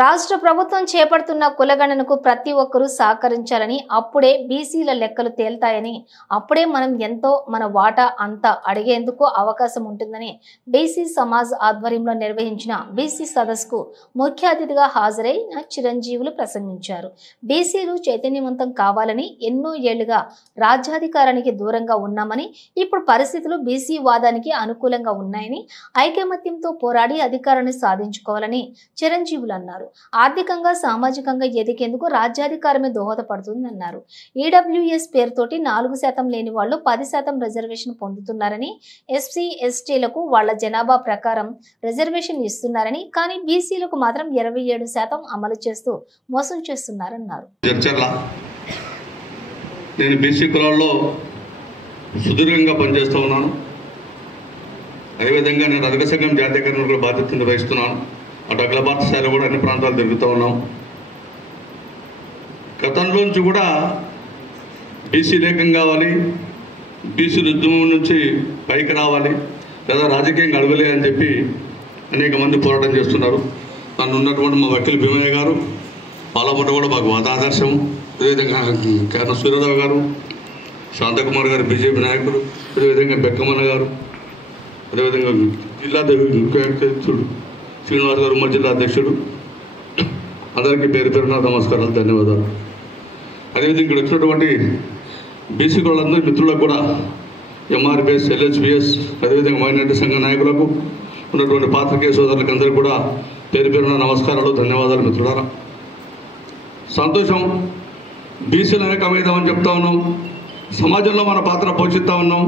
రాష్ట్ర ప్రభుత్వం చేపడుతున్న కులగణనకు ప్రతి ఒక్కరూ సహకరించాలని, అప్పుడే బీసీల లెక్కలు తేల్తాయని, అప్పుడే మనం ఎంతో మన వాటా అంతా అడిగేందుకు అవకాశం ఉంటుందని బీసీ సమాజ్ ఆధ్వర్యంలో నిర్వహించిన బీసీ సదస్సుకు ముఖ్య అతిథిగా హాజరైన చిరంజీవులు ప్రసంగించారు. బీసీలు చైతన్యవంతం కావాలని, ఎన్నో ఏళ్లుగా రాజ్యాధికారానికి దూరంగా ఉన్నామని, ఇప్పుడు పరిస్థితులు బీసీ వాదానికి అనుకూలంగా ఉన్నాయని, ఐకమత్యంతో పోరాడి అధికారాన్ని సాధించుకోవాలని చిరంజీవులు అన్నారు. ఆర్థికంగా సామాజికంగా ఎదిగేందుకు రాజ్యాధికారమే దోహదపడుతుందన్నారు. ఈడబ్ల్యూఎస్ పేరుతోటి 4% లేని వాళ్ళు 10% రిజర్వేషన్ పొందుతున్నారని, ఎస్సీ ఎస్టీలకు వాళ్ల జనాభా ప్రకారం రిజర్వేషన్ ఇస్తున్నారని, కానీ బీసీలకు మాత్రం 27% అమలు చేస్తూ మోసం చేస్తున్నారన్నారు. నేను బీసీ కులాల్లో సుదీర్ఘంగా పనిచేస్తూ ఉన్నాను. అదేవిధంగా నేను రజక సంఘం జాతీయకరణ బాధ్యత నిర్వహిస్తున్నాను. అటు అఖిల భారత స్థాయిలో కూడా అన్ని ప్రాంతాలు తిరుగుతూ ఉన్నాం. గతంలోంచి కూడా బీసీ లేఖం కావాలి, బీసీల ఉద్యమం నుంచి పైకి రావాలి, లేదా రాజకీయంగా అడగలే అని చెప్పి అనేక మంది పోరాటం చేస్తున్నారు. నన్ను ఉన్నటువంటి మా వకీల్ భీమయ్య గారు పాలపూట కూడా మాకు వాదాదర్శం. అదేవిధంగా కేరళ సూర్యరావు గారు, శాంతకుమార్ గారు బీజేపీ నాయకులు, అదేవిధంగా బెక్కమన్న గారు, అదేవిధంగా జిల్లా అధ్యక్షుడు శ్రీనివాస్ గారు ఉమ్మడి జిల్లా అధ్యక్షుడు, అందరికీ పేరు పేరున నమస్కారాలు, ధన్యవాదాలు. అదేవిధంగా ఇక్కడ వచ్చినటువంటి బీసీ వాళ్ళందరూ మిత్రులకు కూడా, ఎంఆర్పిఎస్, ఎల్హెచ్పిఎస్, అదేవిధంగా మైనార్టీ సంఘ నాయకులకు, ఉన్నటువంటి పాత్రికేయ సోదరులకు అందరికీ కూడా పేరు పేరున నమస్కారాలు, ధన్యవాదాలు. మిత్రులారా, సంతోషం. బీసీలు అనేకమైదామని చెప్తా ఉన్నాం, సమాజంలో మన పాత్ర పోషిస్తూ ఉన్నాం,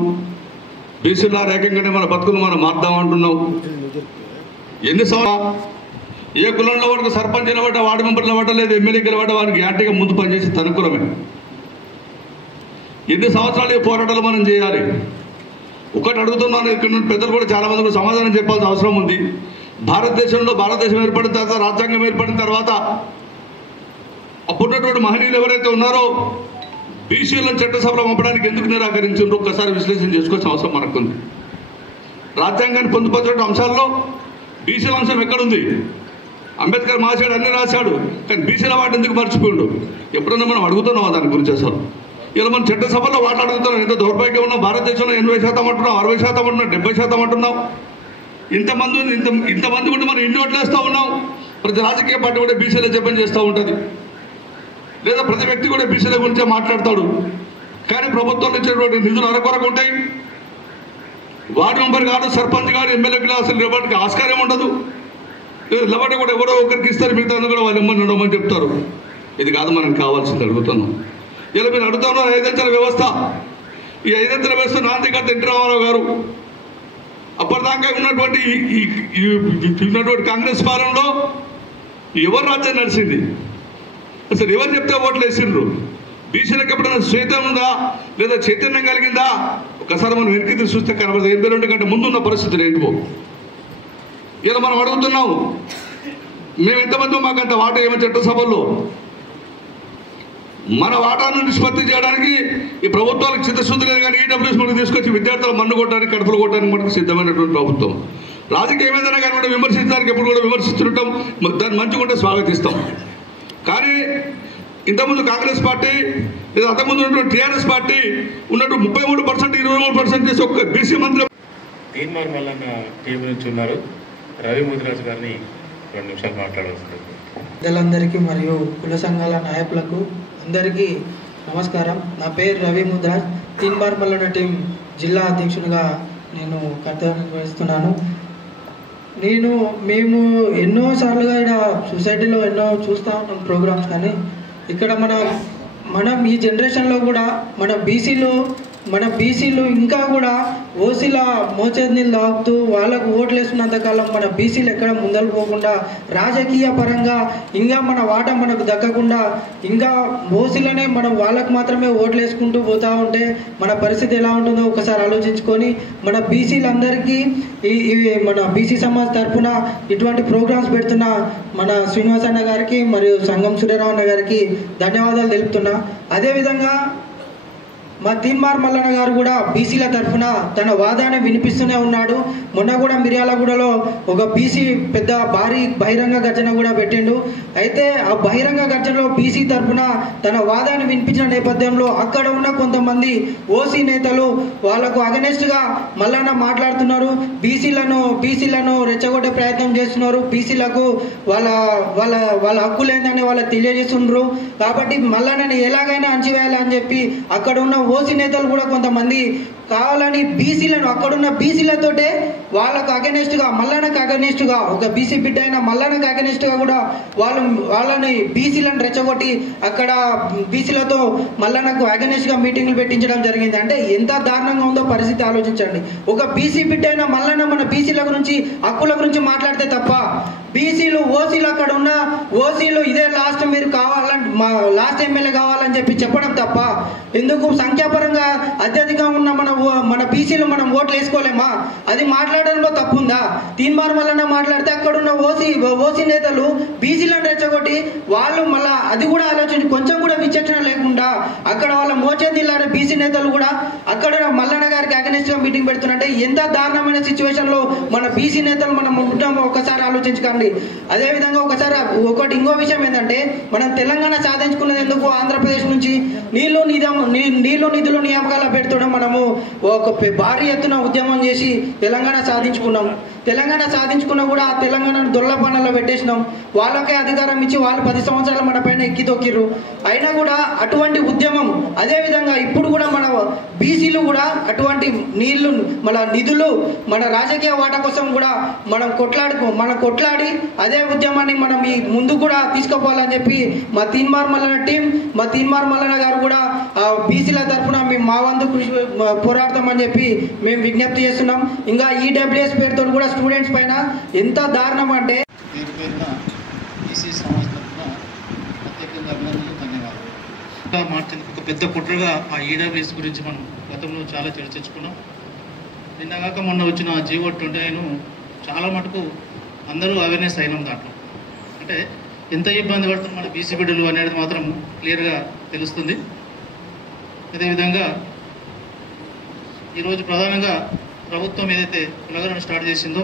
బీసీల ఏకంగానే మన బతుకులు మనం మార్దామంటున్నాం. ఎన్ని సంవత్సరాలు ఏ కులంలో వాడికి సర్పంచ్ నిలబడ్డ, వార్డు మెంబర్ నిలబడలేదు, ఎమ్మెల్యే నిలబడ్డ వాడికి యాంటీగా ముందు పనిచేసి తనుకులమే. ఎన్ని సంవత్సరాలు ఈ పోరాటాలు మనం చేయాలి? ఒకటి అడుగుతున్నాను, ఇక్కడ నుండి పెద్దలు కూడా చాలామంది కూడా సమాధానం చెప్పాల్సిన అవసరం ఉంది. భారతదేశం ఏర్పడిన తర్వాత, రాజ్యాంగం ఏర్పడిన తర్వాత అప్పుడున్నటువంటి మహనీయులు ఎవరైతే ఉన్నారో బీసీలను చట్టసభలో పంపడానికి ఎందుకు నిరాకరించారో ఒక్కసారి విశ్లేషణ చేసుకోవాల్సిన అవసరం మనకుంది. రాజ్యాంగాన్ని పొందుపరిచిన అంశాల్లో బీసీల అంశం ఎక్కడుంది? అంబేద్కర్ మాసాడు, అన్ని రాశాడు, కానీ బీసీల వాటి ఎందుకు మర్చిపోయిండు? ఎప్పుడన్నా మనం అడుగుతున్నాం దాని గురించి? అసలు ఇలా మనం చట్టసభలో వాటి అడుగుతున్నాం. ఎంత దౌర్భాగ్యం ఉన్నాం. భారతదేశంలో 80% అంటున్నాం, 60% అంటున్నాం, 70% అంటున్నాం. ఇంతమంది కూడా మనం ఇన్ని ఓట్లేస్తూ ఉన్నాం. ప్రతి రాజకీయ పార్టీ కూడా బీసీల జపం చేస్తూ ఉంటుంది, లేదా ప్రతి వ్యక్తి కూడా బీసీల గురించే మాట్లాడతాడు. కానీ ప్రభుత్వం ఇచ్చేటువంటి నిధులు అరకొరకు ఉంటాయి. వార్డు మెంబర్ కాదు, సర్పంచ్ కాదు, ఎమ్మెల్యేకి అసలు నిలబడికి ఆస్కారం ఉండదు. నిలబడి కూడా ఎవరో ఒకరికి ఇస్తారు, మిగతా కూడా వాళ్ళు ఇమ్మని ఉండమని చెప్తారు. ఇది కాదు మనకు కావాల్సింది. అడుగుతున్నాం. ఇలా మీరు అడుగుతున్నాం 5 అంచెల వ్యవస్థ. ఈ 5 అంచెల వ్యవస్థ నాందికర్త ఎన్టీ రామారావు గారు అప్పటిదాకా ఉన్నటువంటి కాంగ్రెస్ పాలనలో ఎవరు రాజ్యం నడిచింది? అసలు ఎవరు చెప్తే ఓట్లు వేసిండ్రు? బీసీలకు ఎప్పుడైనా శ్వేతం ఉందా, లేదా చైతన్యం కలిగిందా? ఒకసారి మనం వెనక్కి చూస్తే కనబడదు. 82 కంటే ముందున్న పరిస్థితులు ఏంటివో ఇలా మనం అడుగుతున్నాం. మేము ఎంతమంది మాకంత వాటా ఏమో చట్టసభల్లో మన వాటాను నిష్పత్తి చేయడానికి ఈ ప్రభుత్వాలకు చిత్తశుద్ధి లేదు. కానీ ఈడబ్ల్యూఎస్ మనకు తీసుకొచ్చి విద్యార్థులు మన్ను కొట్టడానికి, కడుపులు కొట్టడానికి మనకు సిద్ధమైనటువంటి ప్రభుత్వం. రాజకీయం ఏదైనా కానీ కూడా విమర్శించడానికి ఎప్పుడు కూడా విమర్శిస్తుంటాం, దాన్ని మంచిగా స్వాగతిస్తాం. కానీ ఇంతకుముందు కాంగ్రెస్ పార్టీ, లేదా అంతకుముందు ఉన్నటువంటి టీఆర్ఎస్ పార్టీ ఉన్నట్టు 33%, 23% చేసి ఒక్క బీసీ మంత్రి తీన్మార్ మల్లన్న టీం నుంచి ఉన్నారు. రవి ముదిరాజు గారిని 2 నిమిషాలు మాట్లాడాల్సింది. పెద్దలందరికీ మరియు కుల సంఘాల నాయకులకు అందరికీ నమస్కారం. నా పేరు రవి ముదిరాజ్. తీన్మార్ మల్లన్న టీం జిల్లా అధ్యక్షునిగా నేను కర్తవ్యం నిర్వహిస్తున్నాను. మేము ఎన్నోసార్లుగా ఇక్కడ సొసైటీలో ఎన్నో చూస్తూ ఉన్నాం ప్రోగ్రామ్స్, కానీ ఇక్కడ మనం ఈ జనరేషన్లో కూడా మన బీసీలు ఇంకా కూడా ఓసీల మోచేతిని తాగుతూ వాళ్ళకు ఓట్లు వేసుకున్నంతకాలం మన బీసీలు ఎక్కడ ముందలు పోకుండా, రాజకీయ పరంగా ఇంకా మన వాటా మనకు దక్కకుండా, ఇంకా ఓసీలనే మనం వాళ్ళకు మాత్రమే ఓట్లు వేసుకుంటూ పోతూ ఉంటే మన పరిస్థితి ఎలా ఉంటుందో ఒకసారి ఆలోచించుకొని మన బీసీలందరికీ మన బీసీ సమాజ్ తరఫున ఇటువంటి ప్రోగ్రామ్స్ పెడుతున్న మన శ్రీనివాస్ అన్న గారికి మరియు సంగం సూర్యరావు అన్న గారికి ధన్యవాదాలు తెలుపుతున్నా. అదేవిధంగా మా తీన్మార్ మల్లన్న గారు కూడా బీసీల తరఫున తన వాదాన్ని వినిపిస్తూనే ఉన్నాడు. మొన్న కూడా మిర్యాలగూడలో ఒక బీసీ పెద్ద భారీ బహిరంగ గర్జన కూడా పెట్టిండు. అయితే ఆ బహిరంగ గర్జనలో బీసీ తరఫున తన వాదాన్ని వినిపించిన నేపథ్యంలో అక్కడ ఉన్న కొంతమంది ఓసీ నేతలు వాళ్లకు అగనెస్ట్గా మల్లన్న మాట్లాడుతున్నారు. బీసీలను రెచ్చగొట్టే ప్రయత్నం చేస్తున్నారు. బీసీలకు వాళ్ళ వాళ్ళ వాళ్ళ హక్కులు ఏందని వాళ్ళకి తెలియజేస్తున్నారు. కాబట్టి మల్లన్నని ఎలాగైనా అణచివేయాలని చెప్పి అక్కడ ఉన్న ఓసీ నేతలు కూడా కొంతమంది కావాలని బీసీలను అక్కడున్న బీసీలతోటే వాళ్ళకు అగెనెస్ట్గా మల్లన్నకు అగెనెస్ట్గా ఒక బీసీ బిడ్డ అయిన మల్లన్నకు అగెనెస్ట్గా కూడా వాళ్ళని బీసీలను రెచ్చగొట్టి అక్కడ బీసీలతో మల్లన్నకు అగెనెస్ట్గా మీటింగ్లు పెట్టించడం జరిగింది. అంటే ఎంత దారుణంగా ఉందో పరిస్థితి ఆలోచించండి. ఒక బీసీ బిడ్డ అయిన మల్లన్న మన బీసీల గురించి హక్కుల గురించి మాట్లాడితే తప్ప బీసీలు ఓసీలు అక్కడ ఉన్న ఓసీలు ఇదే లాస్ట్ మీరు కావాలని లాస్ట్ ఎమ్మెల్యే కావాలని చెప్పి చెప్పడం తప్ప ఎందుకు సంఖ్యాపరంగా అత్యధికంగా ఉన్న మన బీసీలు మనం ఓట్లు వేసుకోలేమా? అది మాట్లాడడంలో తప్పుందా? తీన్మార్ మల్లన్న మాట్లాడితే అక్కడున్న ఓసీ నేతలు బీసీలను రెచ్చగొట్టి వాళ్ళు మళ్ళా అది కూడా ఆలోచించి కొంచెం కూడా విచక్షణ లేకుండా అక్కడ వాళ్ళ మోచేదిల్లారే బీసీ నేతలు కూడా అక్కడ మల్లన్న గారికి అగెనెస్ట్గా మీటింగ్ పెడుతున్నట్టే ఎంత దారుణమైన సిచ్యువేషన్లో మన బీసీ నేతలు మనం ఉంటామో ఒకసారి ఆలోచించుకోండి. అదేవిధంగా ఇంకో విషయం ఏంటంటే మనం తెలంగాణ సాధించుకున్నది ఎందుకు? ఆంధ్రప్రదేశ్ నుంచి నీళ్లు నిధులు నియామకాల పెడుతూ మనము ఒక భారీ ఎత్తున ఉద్యమం చేసి తెలంగాణ సాధించుకున్నాం. తెలంగాణ సాధించుకున్నా కూడా ఆ తెలంగాణను దొల్లపానలో పెట్టేసినాం. వాళ్ళకే అధికారం ఇచ్చి వాళ్ళు 10 సంవత్సరాలు మన పైన ఎక్కి తొక్కిర్రు. అయినా కూడా అటువంటి ఉద్యమం అదేవిధంగా ఇప్పుడు కూడా మన బీసీలు కూడా అటువంటి మన నిధులు మన రాజకీయ వాటా కోసం కూడా మనం కొట్లాడి అదే ఉద్యమాన్ని మనం ఈ ముందు కూడా తీసుకుపోవాలని చెప్పి మా తీన్మార్ మల్లన్న టీం మా తీన్మార్ మల్లన్న గారు కూడా బీసీల తరఫున మేము మా వంతు కృషి పోరాడతామని చెప్పి మేము విజ్ఞప్తి చేస్తున్నాం. ఇంకా ఈడబ్ల్యూఎస్ పేరుతో కూడా స్టూడెంట్స్ పైన ఎంత దారుణం అంటే బీసీ సమాజ్ తరఫున ప్రత్యేకంగా అభినందనలు, ధన్యవాదాలు. మార్చేందుకు ఒక పెద్ద కుట్రగా ఆ ఈడబ్ల్యూఎస్ గురించి మనం గతంలో చాలా చర్చించుకున్నాం. నిన్నగాక మొన్న వచ్చిన జీవో 29 చాలా మటుకు అందరూ అవేర్నెస్ అయినాం. దాంట్లో అంటే ఎంత ఇబ్బంది పడుతుంది మన బీసీ బిడ్డలు అనేది మాత్రం క్లియర్గా తెలుస్తుంది. అదేవిధంగా ఈరోజు ప్రధానంగా ప్రభుత్వం ఏదైతే కులగణన స్టార్ట్ చేసిందో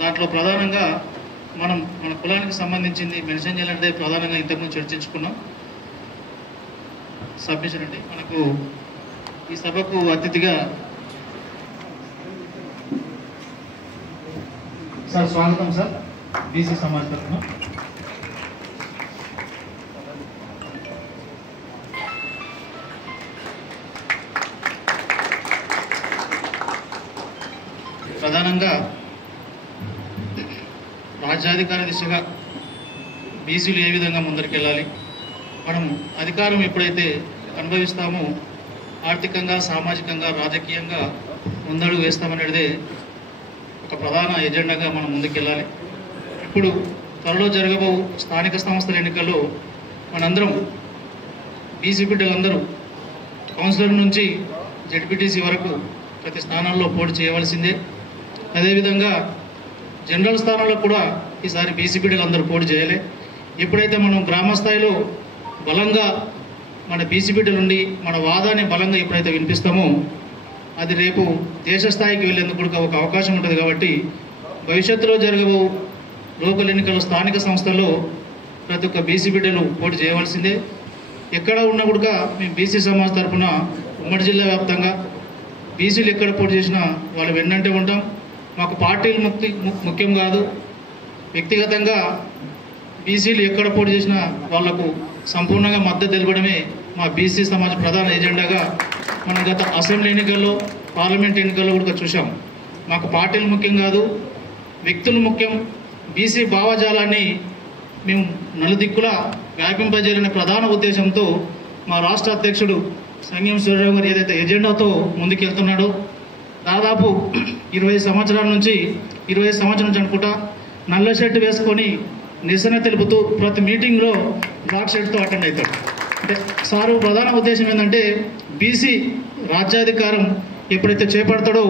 దాంట్లో ప్రధానంగా మన కులానికి సంబంధించింది మెన్షన్ చేయాలంటే ప్రధానంగా ఇంతకుముందు చర్చించుకున్నాం. సబ్మిషన్ అండి మనకు ఈ సభకు అతిథిగా సార్ స్వాగతం సార్ బీసీ సమాజ్ తరఫున. ప్రధానంగా రాజ్యాధికార దిశగా బీసీలు ఏ విధంగా ముందరికెళ్ళాలి, మనం అధికారం ఎప్పుడైతే అనుభవిస్తామో ఆర్థికంగా సామాజికంగా రాజకీయంగా ముందడుగు వేస్తామనేదే ఒక ప్రధాన ఎజెండాగా మనం ముందుకెళ్ళాలి. ఇప్పుడు త్వరలో జరగబో స్థానిక సంస్థల ఎన్నికల్లో మనందరం బీసీ బిడ్డలందరూ కౌన్సిలర్ నుంచి జెడ్పీటీసీ వరకు ప్రతి స్థానాల్లో పోటీ చేయవలసిందే. అదేవిధంగా జనరల్ స్థానాల్లో కూడా ఈసారి బీసీ బిడ్డలు అందరూ పోటీ చేయాలి. ఎప్పుడైతే మనం గ్రామ స్థాయిలో బలంగా మన బీసీ బిడ్డలుండి మన వాదాన్ని బలంగా ఎప్పుడైతే వినిపిస్తామో అది రేపు దేశ స్థాయికి వెళ్ళేందుకు కూడా ఒక అవకాశం ఉంటుంది. కాబట్టి భవిష్యత్తులో జరగబో లోకల్ ఎన్నికలు స్థానిక సంస్థల్లో ప్రతి ఒక్క బీసీ బిడ్డలు పోటీ చేయవలసిందే. ఎక్కడ ఉన్నా కూడా మేము బీసీ సమాజ్ తరఫున ఉమ్మడి జిల్లా వ్యాప్తంగా బీసీలు ఎక్కడ పోటీ చేసినా వాళ్ళు వెన్నంటే ఉంటాం. మాకు పార్టీలు ముఖ్యం కాదు, వ్యక్తిగతంగా బీసీలు ఎక్కడ పోటీ చేసినా వాళ్లకు సంపూర్ణంగా మద్దతు తెలపడమే మా బీసీ సమాజ్ ప్రధాన ఎజెండాగా మనం గత అసెంబ్లీ ఎన్నికల్లో పార్లమెంట్ ఎన్నికల్లో కూడా చూసాం. మాకు పార్టీలు ముఖ్యం కాదు, వ్యక్తులు ముఖ్యం. బీసీ భావజాలాన్ని మేము నలుదిక్కులా వ్యాపింపజేయాలనే ప్రధాన ఉద్దేశంతో మా రాష్ట్ర అధ్యక్షుడు సంగం సూర్యరావు గారు ఏదైతే ఎజెండాతో ముందుకెళ్తున్నాడో దాదాపు 20 సంవత్సరాల నుంచి అనుకుంటా నల్ల షర్ట్ వేసుకొని నిరసన తెలుపుతూ ప్రతి మీటింగ్లో బ్లాక్ షర్ట్తో అటెండ్ అవుతాడు. అంటే సారు ప్రధాన ఉద్దేశం ఏంటంటే బీసీ రాజ్యాధికారం ఎప్పుడైతే చేపడతాడో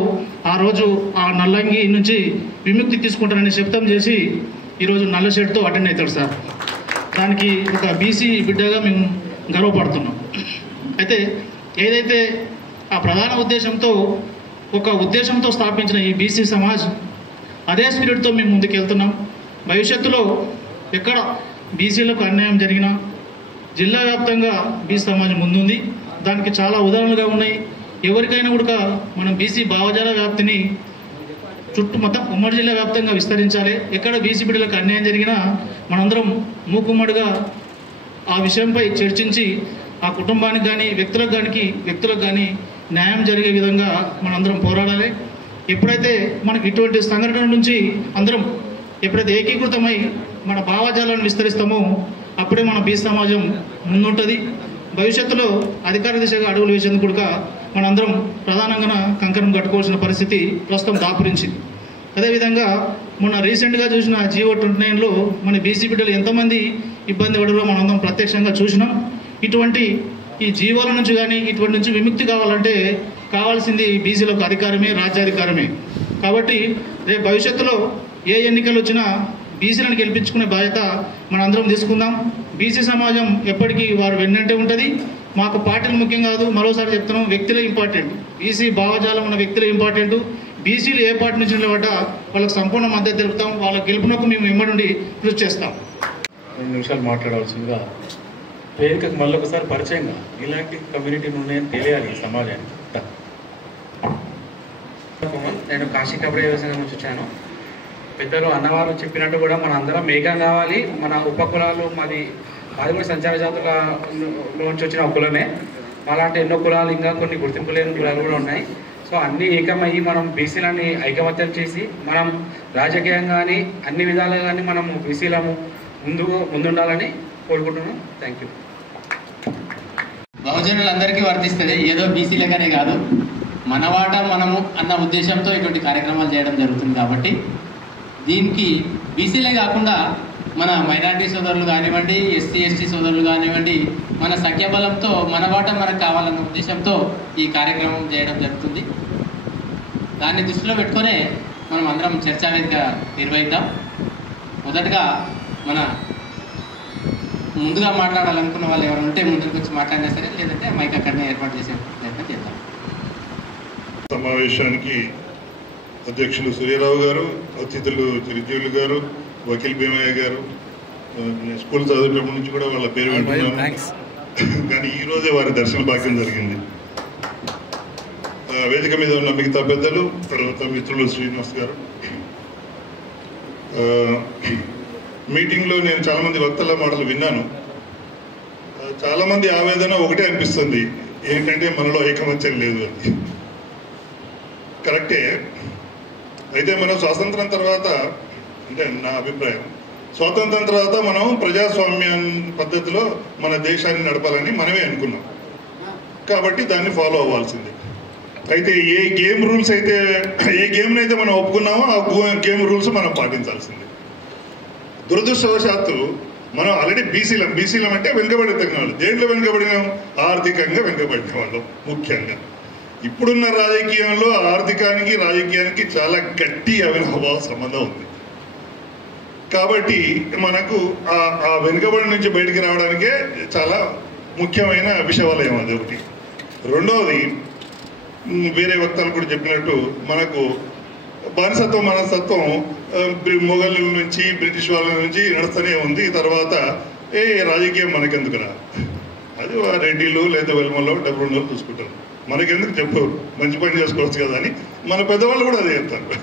ఆ రోజు ఆ నల్లంగి నుంచి విముక్తి తీసుకుంటానని శబ్దం చేసి ఈరోజు నల్ల షర్ట్తో అటెండ్ అవుతాడు సార్. దానికి ఒక బీసీ బిడ్డగా మేము గర్వపడుతున్నాం. అయితే ఏదైతే ఆ ప్రధాన ఉద్దేశంతో ఒక ఉద్దేశంతో స్థాపించిన ఈ బీసీ సమాజ్ అదే స్పిరిట్తో మేము ముందుకెళ్తున్నాం. భవిష్యత్తులో ఎక్కడ బీసీలకు అన్యాయం జరిగినా జిల్లా వ్యాప్తంగా బీసీ సమాజం ముందుంది. దానికి చాలా ఉదాహరణలుగా ఉన్నాయి. ఎవరికైనా కూడా మనం బీసీ భావజాల వ్యాప్తిని మొత్తం ఉమ్మడి జిల్లా వ్యాప్తంగా విస్తరించాలి. ఎక్కడ బీసీ బిడ్డలకు అన్యాయం జరిగినా మనందరం మూకుమ్మడిగా ఆ విషయంపై చర్చించి ఆ కుటుంబానికి కానీ వ్యక్తులకు కానీ న్యాయం జరిగే విధంగా మనందరం పోరాడాలి. ఎప్పుడైతే మనకి ఇటువంటి సంఘటన నుంచి అందరం ఎప్పుడైతే ఏకీకృతమై మన భావజాలను విస్తరిస్తామో అప్పుడే మన బీసీ సమాజం ముందుంటుంది. భవిష్యత్తులో అధికార దిశగా అడుగులు వేసేందుకు కూడా మనందరం ప్రధానంగా కంకణం కట్టుకోవాల్సిన పరిస్థితి ప్రస్తుతం దాపురించింది. అదేవిధంగా మొన్న రీసెంట్గా చూసిన జీవో 29లో మన బీసీ బిడ్డలు ఎంతమంది ఇబ్బంది పడరో మనందరం ప్రత్యక్షంగా చూసినాం. ఇటువంటి ఈ జీవోల నుంచి కానీ ఇటువంటి నుంచి విముక్తి కావాలంటే కావాల్సింది బీసీలకు అధికారమే, రాజ్యాధికారమే. కాబట్టి రేపు భవిష్యత్తులో ఏ ఎన్నికలు వచ్చినా బీసీలను గెలిపించుకునే బాధ్యత మనందరం తీసుకుందాం. బీసీ సమాజం ఎప్పటికీ వారు వెన్నంటే ఉంటుంది. మాకు పార్టీలు ముఖ్యం కాదు, మరోసారి చెప్తున్నాం, వ్యక్తులే ఇంపార్టెంట్. బీసీ భావజాలం ఉన్న వ్యక్తులే ఇంపార్టెంట్. బీసీలు ఏ పార్టీ నుంచి నిలబడ్డా వాళ్ళకి సంపూర్ణ మద్దతు తెలుపుతాం. వాళ్ళ గెలుపునకు మేము వెంబడి కృషి చేస్తాం. 2 నిమిషాలు మాట్లాడవలసిందిగా వేదికకు మళ్ళొకసారి పరిచయంగా ఇలాంటి కమ్యూనిటీలు ఉన్నాయని తెలియాలి ఈ సమాజానికి. నేను కాశీ కబడ్డీ వ్యవసాయం నుంచి వచ్చాను. పెద్దలు అన్నవారు చెప్పినట్టు కూడా మన అందరం ఏకం కావాలి. మన ఉపకులాలు మాది కూడా సంచార జాతుల నుంచి వచ్చిన కులమే. అలాంటి ఎన్నో కులాలు ఇంకా కొన్ని గుర్తింపు లేని కులాలు కూడా ఉన్నాయి. సో అన్నీ ఏకమయ్యి మనం బీసీలని ఐకమత్యం చేసి మనం రాజకీయంగా కానీ అన్ని విధాలుగా కానీ మనం బీసీలము ముందుండాలని కోరుకుంటున్నాం. Thank you. బహుజనులందరికీ వర్తిస్తుంది, ఏదో బీసీలకనే కాదు. మన వాటా మనము అన్న ఉద్దేశంతో ఇటువంటి కార్యక్రమాలు చేయడం జరుగుతుంది. కాబట్టి దీనికి బీసీలే కాకుండా మన మైనారిటీ సోదరులు కానివ్వండి, ఎస్సీ ఎస్టీ సోదరులు కానివ్వండి, మన సంఖ్యాబలంతో మన వాటా మనకు కావాలన్న ఉద్దేశంతో ఈ కార్యక్రమం చేయడం జరుగుతుంది. దాన్ని దృష్టిలో పెట్టుకునే మనం అందరం చర్చా వేదిక నిర్వహిద్దాం. మొదటగా మన ముందుగా మాట్లాడాలనుకున్న వాళ్ళు ఎవరు ఉంటే ముందుకు వచ్చి మాట్లాడినా సరే, లేదంటే మైక్ అక్కడనే ఏర్పాటు చేసే ప్రయత్నం చేద్దాం. సమావేశానికి అధ్యక్షులు సూర్యారావు గారు, అతిథులు చిరంజీవులు గారు, వకీల్ భీమయ్య గారు, స్కూల్ చదివేటప్పటి నుంచి కూడా వాళ్ళ పేరు వింటున్నాను, కానీ ఈరోజే వారి దర్శన భాగ్యం జరిగింది. వేదిక మీద ఉన్న మిగతా పెద్దలు, తర్వాత మిత్రులు శ్రీనివాస్ గారు. మీటింగ్లో నేను చాలామంది వక్తల మాటలు విన్నాను. చాలామంది ఆవేదన ఒకటే అనిపిస్తుంది, ఏంటంటే మనలో ఐకమత్యం లేదు అని. కరెక్టే. అయితే మనం స్వాతంత్రం తర్వాత, అంటే నా అభిప్రాయం, స్వాతంత్రం తర్వాత మనం ప్రజాస్వామ్య పద్ధతిలో మన దేశాన్ని నడపాలని మనమే అనుకున్నాం. కాబట్టి దాన్ని ఫాలో అవ్వాల్సిందే. అయితే ఏ గేమ్ రూల్స్ అయితే, ఏ గేమ్ని అయితే మనం ఒప్పుకున్నామో ఆ గేమ్ రూల్స్ మనం పాటించాల్సిందే. దురదృష్టవశాత్తు మనం ఆల్రెడీ బీసీలం అంటే వెనుకబడి తగిన వాళ్ళు. దేంట్లో వెనుకబడినాం? ఆర్థికంగా వెనుకబడిన వాళ్ళం. ముఖ్యంగా ఇప్పుడున్న రాజకీయంలో ఆర్థికానికి రాజకీయానికి చాలా గట్టి అవినాభావ సంబంధం ఉంది. కాబట్టి మనకు ఆ వెనుకబడి నుంచి బయటికి రావడానికే చాలా ముఖ్యమైన విషవలయం అది ఒకటి. రెండవది, వేరే వక్తలు కూడా చెప్పినట్టు మనకు బానిసత్వం మనస్తత్వం మొఘల్ నుంచి బ్రిటిష్ వాళ్ళ నుంచి నడుస్తూనే ఉంది. తర్వాత రాజకీయం మనకెందుకురా, అది రెడ్డిలు లేదా వెల్మలో డబ్బులు చూసుకుంటారు, మనకెందుకు చెప్పరు, మంచి పని చేసుకోవచ్చు కదా అని మన పెద్దవాళ్ళు కూడా అదే చెప్తారు.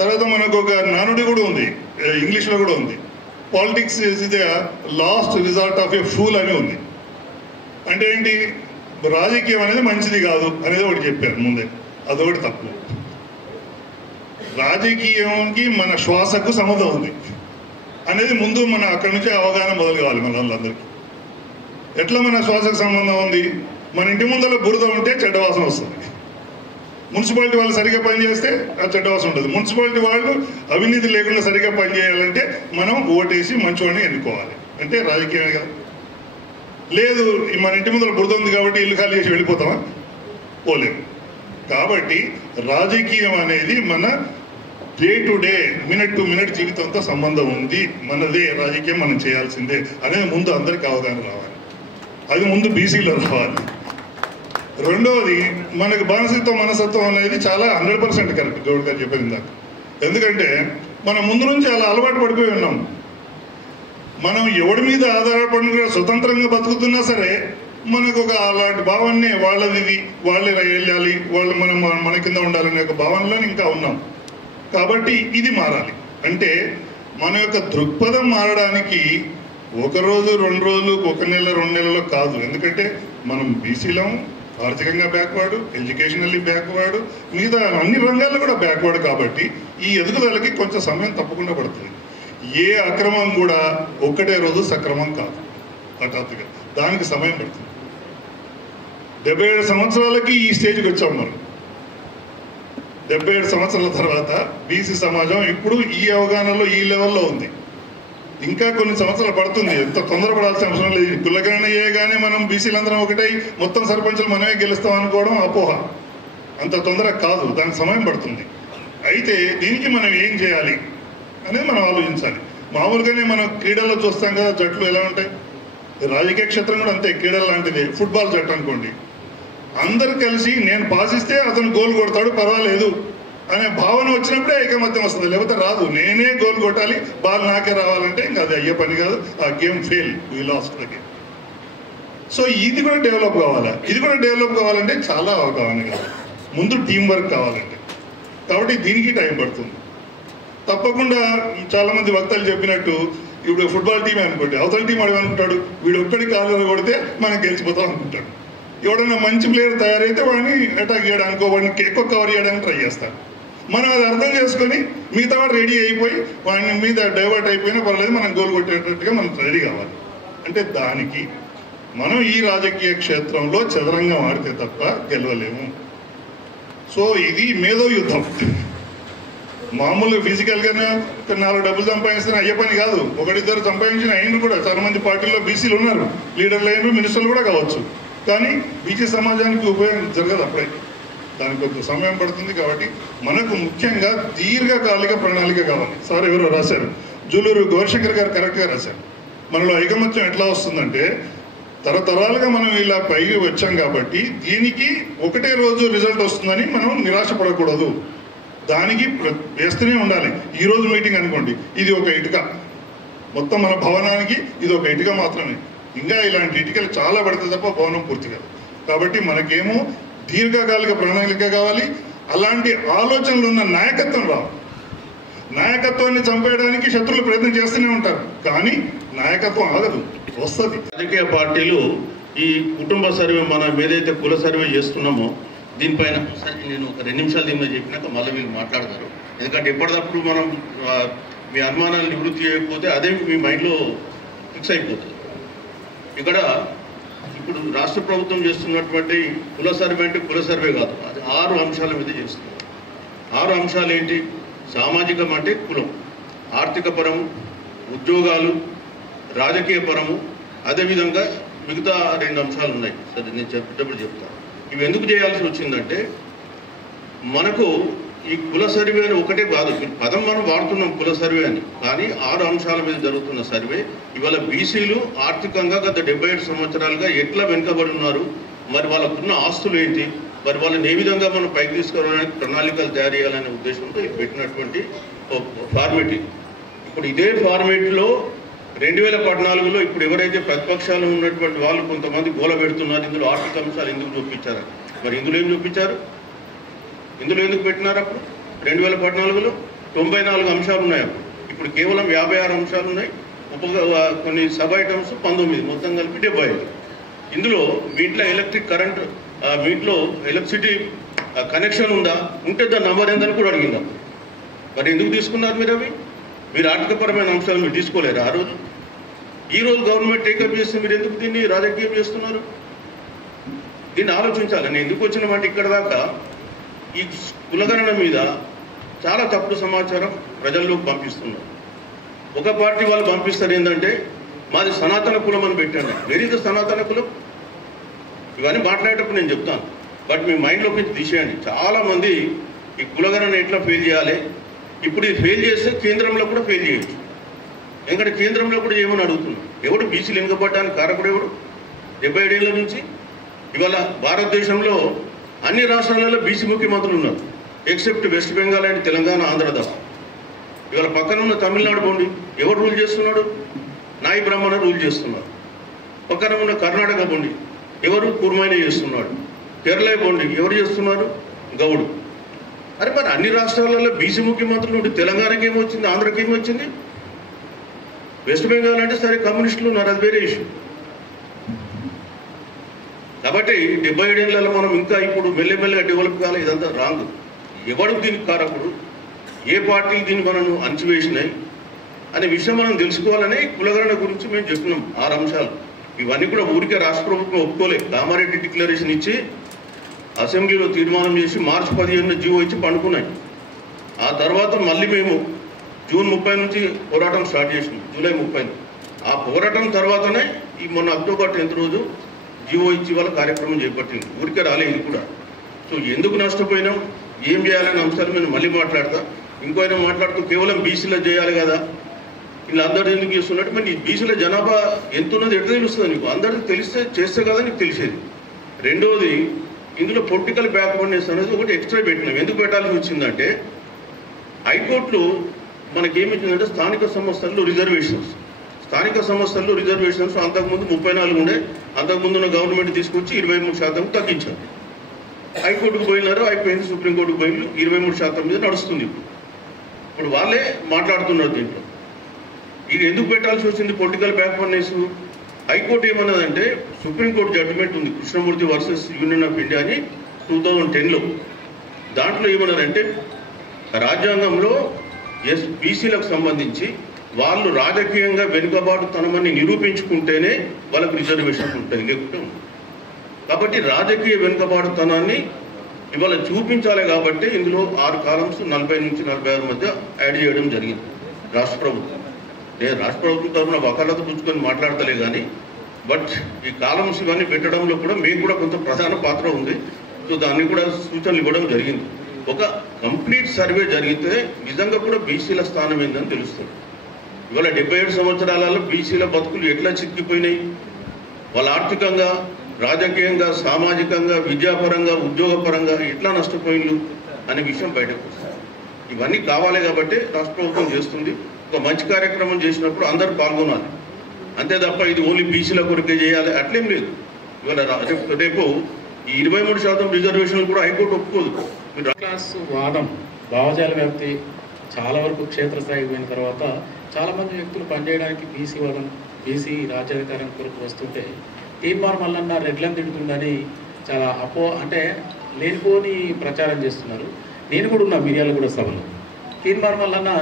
తర్వాత మనకు ఒక నానుడి కూడా ఉంది, ఇంగ్లీష్లో కూడా ఉంది, politics is the last resort of A pool అని ఉంది. అంటే ఏంటి? రాజకీయం అనేది మంచిది కాదు అనేది ఒకటి చెప్పారు ముందే, అదొకటి తప్పు. రాజకీయానికి మన శ్వాసకు సంబంధం ఉంది అనేది ముందు మన అక్కడి నుంచి అవగాహన మొదలు కావాలి మన వాళ్ళందరికీ. ఎట్లా మన శ్వాసకు సంబంధం ఉంది? మన ఇంటి ముందర బురద ఉంటే చెడ్డవాసన వస్తుంది. మున్సిపాలిటీ వాళ్ళు సరిగ్గా పనిచేస్తే ఆ చెడ్డవాసన ఉంటుంది. మున్సిపాలిటీ వాళ్ళు అవినీతి లేకుండా సరిగ్గా పనిచేయాలంటే మనం ఓటేసి మంచివాడిని ఎన్నుకోవాలి. అంటే రాజకీయమే కదా. లేదు, మన ఇంటి ముందర బురద ఉంది కాబట్టి ఇల్లు ఖాళీ చేసి వెళ్ళిపోతామా? పోలేము. కాబట్టి రాజకీయం అనేది మన day to day, minute to minute జీవితంతో సంబంధం ఉంది. మనదే రాజకీయం, మనం చేయాల్సిందే అనేది ముందు అందరికీ అవగాహన రావాలి. అది ముందు బీసీలో రావాలి. రెండవది మనకు బానిసత్వం మనస్తత్వం అనేది చాలా 100% కరెక్ట్ గౌడ్ గారు చెప్పేది ఇందాక. ఎందుకంటే మనం ముందు నుంచి అలా అలవాటు పడిపోయి ఉన్నాం. మనం ఎవడి మీద ఆధారపడి స్వతంత్రంగా బతుకుతున్నా సరే మనకు ఒక అలాంటి భావాన్ని వాళ్ళది ఇది వాళ్ళే వెళ్ళాలి వాళ్ళు మనం మన కింద ఉండాలనే ఒక భావనలో ఇంకా ఉన్నాం. కాబట్టి ఇది మారాలి. అంటే మన యొక్క దృక్పథం మారడానికి 1 రోజు 2 రోజులు 1 నెల 2 నెలలో కాదు. ఎందుకంటే మనం బీసీలం, ఆర్థికంగా బ్యాక్వర్డ్, ఎడ్యుకేషనల్లీ బ్యాక్వర్డ్, మిగతా అన్ని రంగాల్లో కూడా బ్యాక్వర్డ్. కాబట్టి ఈ ఎదుగుదలకి కొంచెం సమయం తప్పకుండా పడుతుంది. ఏ అక్రమం కూడా ఒక్కటే రోజు సక్రమం కాదు, హఠాత్తుగా దానికి సమయం పడుతుంది. 77 సంవత్సరాలకి ఈ స్టేజ్కి వచ్చాం మనం. 77 సంవత్సరాల తర్వాత బీసీ సమాజం ఇప్పుడు ఈ అవగాహనలో ఈ లెవెల్లో ఉంది. ఇంకా కొన్ని సంవత్సరాలు పడుతుంది. ఎంత తొందరపడాల్సిన అవసరం లేదు. కులగణన చేయగానే మనం బీసీలందరం ఒకటై మొత్తం సర్పంచులు మనమే గెలుస్తాం అనుకోవడం అపోహ. అంత తొందరగా కాదు, దానికి సమయం పడుతుంది. అయితే దీనికి మనం ఏం చేయాలి అనేది మనం ఆలోచించాలి. మామూలుగానే మనం క్రీడల్లో చూస్తాం కదా, జట్లు ఎలా ఉంటాయి. రాజకీయ క్షేత్రం కూడా అంతే, క్రీడలు లాంటిది. ఫుట్బాల్ జట్టు అనుకోండి, అందరు కలిసి నేను పాస్ ఇస్తే అతను గోల్ కొడతాడు పర్వాలేదు అనే భావన వచ్చినప్పుడే ఐకమత్యం వస్తుంది, లేకపోతే రాదు. నేనే గోల్ కొట్టాలి, బాల్ నాకే రావాలంటే ఇంకా అది అయ్యే పని కాదు. ఆ game fail, we last the game. So ఇది కూడా డెవలప్ కావాలా. ఇది కూడా డెవలప్ కావాలంటే చాలా అవగాహన కావాలి, ముందు టీం వర్క్ కావాలంటే. కాబట్టి దీనికి టైం పడుతుంది తప్పకుండా. చాలా మంది వక్తలు చెప్పినట్టు ఇప్పుడు ఫుట్బాల్ టీమే అనుకోండి, అవతల టీం వాడు అనుకుంటాడు వీడు ఒక్కడి కాళ్ళు కొడితే మనం గెలిచిపోతాం అనుకుంటాడు. ఎవడన్నా మంచి ప్లేయర్ తయారైతే వాడిని అటాక్ చేయడానికి, వాడిని ఎక్కువ కవర్ చేయడానికి ట్రై చేస్తాడు. మనం అది అర్థం చేసుకొని మిగతా వాడు రెడీ అయిపోయి వాడిని మీద డైవర్ట్ అయిపోయినా పర్లేదు, మనం గోల్ కొట్టేటట్టుగా మనం రెడీ కావాలి. అంటే దానికి మనం ఈ రాజకీయ క్షేత్రంలో చదరంగం ఆడితే తప్ప గెలవలేము. సో ఇది మేధో యుద్ధం. మామూలు ఫిజికల్గానే 4 డబ్బులు సంపాదిస్తే అయ్యే పని కాదు. 1-2 సంపాదించిన అయినరు కూడా చాలా మంది పార్టీల్లో బీసీలు ఉన్నారు, లీడర్లు అయినరు, మినిస్టర్లు కూడా కావచ్చు. కానీ బీసీ సమాజానికి ఉపయోగం జరగదు అప్పుడే, దానికి కొంత సమయం పడుతుంది. కాబట్టి మనకు ముఖ్యంగా దీర్ఘకాలిక ప్రణాళిక కావాలి. సార్ ఎవరో రాశారు, జూలూరు గౌరశంకర్ గారు కరెక్ట్గా రాశారు. మనలో ఐకమత్యం ఎట్లా వస్తుందంటే తరతరాలుగా మనం ఇలా పైకి వచ్చాం కాబట్టి దీనికి ఒకటే రోజు రిజల్ట్ వస్తుందని మనం నిరాశపడకూడదు. దానికి వేస్తూనే ఉండాలి. ఈరోజు మీటింగ్ అనుకోండి, ఇది ఒక ఇటుక, మొత్తం మన భవనానికి ఇది ఒక ఇటుక మాత్రమే. ఇంకా ఇలాంటి ఇటుకలు చాలా పడితే తప్ప భవనం పూర్తి కాదు. కాబట్టి మనకేమో దీర్ఘకాలిక ప్రణాళిక కావాలి. అలాంటి ఆలోచనలు ఉన్న నాయకత్వం రావాలి. నాయకత్వాన్ని చంపేయడానికి శత్రువులు ప్రయత్నం చేస్తూనే ఉంటారు, కానీ నాయకత్వం ఆగదు, వస్తుంది. రాజకీయ పార్టీలు ఈ కుటుంబ సర్వే మనం ఏదైతే కుల సర్వే చేస్తున్నామో దీనిపైన నేను ఒక 2 నిమిషాలు దీనిలో చెప్పినాక మళ్ళీ మీరు మాట్లాడతారు. ఎందుకంటే ఎప్పటికప్పుడు మనం మీ అనుమానాలు నివృత్తి చేయకపోతే అదే మీ మైండ్లో ఫిక్స్ అయిపోతుంది. ఇక్కడ ఇప్పుడు రాష్ట్ర ప్రభుత్వం చేస్తున్నటువంటి కుల సర్వే అంటే కుల సర్వే కాదు, అది 6 అంశాల మీద చేస్తుంది. 6 అంశాలు ఏంటి? సామాజికం అంటే కులం, ఆర్థిక పరము, ఉద్యోగాలు, రాజకీయ పరము, అదేవిధంగా మిగతా 2 అంశాలు ఉన్నాయి. సరే నేను చెప్పేటప్పుడు చెప్తాను. ఇవి ఎందుకు చేయాల్సి వచ్చిందంటే మనకు ఈ కుల సర్వే అని ఒకటే కాదు, పదం మనం వాడుతున్నాం కుల సర్వే అని, కానీ 6 అంశాల మీద జరుగుతున్న సర్వే. ఇవాళ బీసీలు ఆర్థికంగా గత 77 సంవత్సరాలుగా ఎట్లా వెనుకబడి ఉన్నారు, మరి వాళ్ళకున్న ఆస్తులు ఏంటి, మరి వాళ్ళని ఏ విధంగా మనం పైకి తీసుకురావడానికి ప్రణాళికలు తయారు చేయాలనే ఉద్దేశంతో ఇది పెట్టినటువంటి ఫార్మేట్. ఇప్పుడు ఇదే ఫార్మేట్లో 2014లో ఇప్పుడు ఎవరైతే ప్రతిపక్షాలు ఉన్నటువంటి వాళ్ళు కొంతమంది గోల పెడుతున్నారు, ఇందులో ఆర్థిక అంశాలు ఎందుకు చూపించారు, మరి ఇందులో ఏం చూపించారు, ఇందులో ఎందుకు పెట్టినారు? అప్పుడు 2014లో 94 అంశాలు ఉన్నాయి. ఇప్పుడు కేవలం 56 అంశాలు ఉన్నాయి. కొన్ని సబ్ ఐటమ్స్ 19, మొత్తం కలిపి 75. ఇందులో మీ ఇంట్లో ఎలక్ట్రిక్ కరెంట్, మీ ఇంట్లో ఎలక్ట్రిసిటీ కనెక్షన్ ఉందా, ఉంటే దాని నంబర్ ఏందని కూడా అడిగిందాం. మరి ఎందుకు తీసుకున్నారు మీరు అవి? మీరు ఆర్థికపరమైన అంశాలు మీరు తీసుకోలేరు ఆ రోజు. ఈరోజు గవర్నమెంట్ టేకప్ చేస్తే మీరు ఎందుకు దీన్ని రాజకీయం చేస్తున్నారు? దీన్ని ఆలోచించాలి. నేను ఎందుకు వచ్చినామంటే ఇక్కడ దాకా ఈ కులగణన మీద చాలా తప్పుడు సమాచారం ప్రజల్లోకి పంపిస్తున్నారు. ఒక పార్టీ వాళ్ళు పంపిస్తారు ఏంటంటే మాది సనాతన కులం అని పెట్టండి. వెరీ ద సనాతన కులం? ఇవన్నీ మాట్లాడేటప్పుడు నేను చెప్తాను, బట్ మీ మైండ్లోకి తీసేయండి. చాలామంది ఈ కులగణన ఎట్లా ఫెయిల్ చేయాలి, ఇప్పుడు ఇది ఫెయిల్ చేస్తే కేంద్రంలో కూడా ఫెయిల్ చేయొచ్చు. ఎందుకంటే కేంద్రంలో కూడా చేయమని అడుగుతున్నాం. ఎవడు బీసీలు వెనుకబడ్డానికి కారకుడు ఎవడు? 77 ఏళ్ళ నుంచి ఇవాళ భారతదేశంలో అన్ని రాష్ట్రాలలో బీసీ ముఖ్యమంత్రులు ఉన్నారు, except west Bengal and Telangana, Andhra తప్ప. ఇవాళ పక్కన ఉన్న తమిళనాడు పోండి, ఎవరు రూల్ చేస్తున్నాడు? నాయి బ్రాహ్మణ రూల్ చేస్తున్నారు. పక్కన ఉన్న కర్ణాటక పోండి, ఎవరు? కుర్మైనే చేస్తున్నాడు. కేరళ పోండి, ఎవరు చేస్తున్నారు? గౌడు. అరే మరి అన్ని రాష్ట్రాలలో బీసీ ముఖ్యమంత్రులు ఉంటే తెలంగాణకి ఏమొచ్చింది, ఆంధ్రకి ఏమొచ్చింది? వెస్ట్ బెంగాల్ అంటే సరే కమ్యూనిస్టులు ఉన్నారు, అది వేరే ఇష్యూ. కాబట్టి 77 ఏళ్లలో మనం ఇంకా ఇప్పుడు మెల్లమెల్లగా డెవలప్ కావాలి. ఇదంతా రాంగ్. ఎవడు దీనికి కారకుడు, ఏ పార్టీలు దీన్ని మనను అణచివేసినాయి అనే విషయం మనం తెలుసుకోవాలని కులగణన గురించి మేము చెప్పినాం 6 అంశాలు. ఇవన్నీ కూడా ఊరికే రాష్ట్ర ప్రభుత్వం ఒప్పుకోలేదు. కామారెడ్డి డిక్లరేషన్ ఇచ్చి అసెంబ్లీలో తీర్మానం చేసి మార్చి 15 జీవో ఇచ్చి పండుకున్నాయి. ఆ తర్వాత మళ్ళీ మేము జూన్ 30 నుంచి పోరాటం స్టార్ట్ చేసినాం, జూలై 30. ఆ పోరాటం తర్వాతనే ఈ మొన్న అక్టోబర్ 10 రోజు జీవో ఇచ్చి వాళ్ళ కార్యక్రమం చేపట్టింది. ఊరికే రాలేదు ఇది కూడా. సో ఎందుకు నష్టపోయినాం, ఏం చేయాలనే అంశాలు మేము మళ్ళీ మాట్లాడతా. ఇంకోైనా మాట్లాడుతూ కేవలం బీసీలో చేయాలి కదా, ఇలా అందరూ ఎందుకు చేస్తున్నట్టు. మరి బీసీల జనాభా ఎంత ఉన్నది ఎట్లా తెలుస్తుంది నీకు? అందరికీ తెలిస్తే చేస్తే కదా నీకు తెలిసేది. రెండోది, ఇందులో పొలిటికల్ బ్యాక్వర్డ్నెస్ అనేది ఒకటి ఎక్స్ట్రా పెట్టినాం. ఎందుకు పెట్టాల్సి వచ్చిందంటే హైకోర్టులో మనకేమిచ్చిందంటే స్థానిక సంస్థల్లో రిజర్వేషన్స్. స్థానిక సంస్థల్లో రిజర్వేషన్స్ అంతకుముందు 34 ఉండే, అంతకుముందున్న గవర్నమెంట్ తీసుకొచ్చి 23% తగ్గించారు. హైకోర్టుకు పోయినారు, అయిపోయింది. సుప్రీంకోర్టుకు పోయిన 23% మీద నడుస్తుంది. ఇప్పుడు వాళ్ళే మాట్లాడుతున్నారు దీంట్లో. ఇది ఎందుకు పెట్టాల్సి వచ్చింది పొలిటికల్ బ్యాక్వర్డ్నెస్? హైకోర్టు ఏమన్నదంటే సుప్రీంకోర్టు జడ్జిమెంట్ ఉంది, Krishnamurthy versus union of India అని 2010లో. దాంట్లో ఏమన్నారంటే రాజ్యాంగంలో బీసీలకు సంబంధించి వాళ్ళు రాజకీయంగా వెనుకబాటుతనమని నిరూపించుకుంటేనే వాళ్ళకు రిజర్వేషన్లు ఉంటాయి, లేకుంటే ఉంటాయి. కాబట్టి రాజకీయ వెనుకబాటుతనాన్ని ఇవాళ చూపించాలి. కాబట్టి ఇందులో 6 కాలమ్స్ 40 నుంచి 46 మధ్య యాడ్ చేయడం జరిగింది రాష్ట్ర ప్రభుత్వం. నేను రాష్ట్ర ప్రభుత్వం తరఫున వకాలత పుచ్చుకొని మాట్లాడతలే కానీ, బట్ ఈ కాలమ్స్ ఇవన్నీ పెట్టడంలో కూడా మీకు కూడా కొంత ప్రధాన పాత్ర ఉంది. సో దాన్ని కూడా సూచనలు ఇవ్వడం జరిగింది. ఒక కంప్లీట్ సర్వే జరిగితే నిజంగా కూడా బీసీల స్థానం ఏందని తెలుస్తుంది. ఇవాళ 77 సంవత్సరాలలో బీసీల బతుకులు ఎట్లా చిక్కిపోయినాయి, వాళ్ళ ఆర్థికంగా, రాజకీయంగా, సామాజికంగా, విద్యాపరంగా, ఉద్యోగపరంగా ఎట్లా నష్టపోయిళ్ళు అనే విషయం బయటకు వస్తుంది. ఇవన్నీ కావాలి కాబట్టి రాష్ట్ర ప్రభుత్వం చేస్తుంది. ఒక మంచి కార్యక్రమం చేసినప్పుడు అందరూ పాల్గొనాలి, అంతే తప్ప ఇది ఓన్లీ బీసీల కొరకే చేయాలి అట్లేం లేదు. ఇవాళ రేపు ఈ 23% రిజర్వేషన్లు కూడా హైకోర్టు ఒప్పుకోదు. క్లాస్ వాదం, భావజాల వ్యాప్తి చాలా వరకు క్షేత్రస్థాయికి పోయిన తర్వాత చాలామంది వ్యక్తులు పనిచేయడానికి బీసీ వాదం, బీసీ రాజ్యాధికారం కొరకు వస్తుంటే తీర్మానం మల్లన్న రెగ్యులర్ తిడుతుందని చాలా అంటే లేనిపోని ప్రచారం చేస్తున్నారు. నేను కూడా ఉన్నా మిర్యాలగూడ సభలో. తీర్మానం మల్లన్న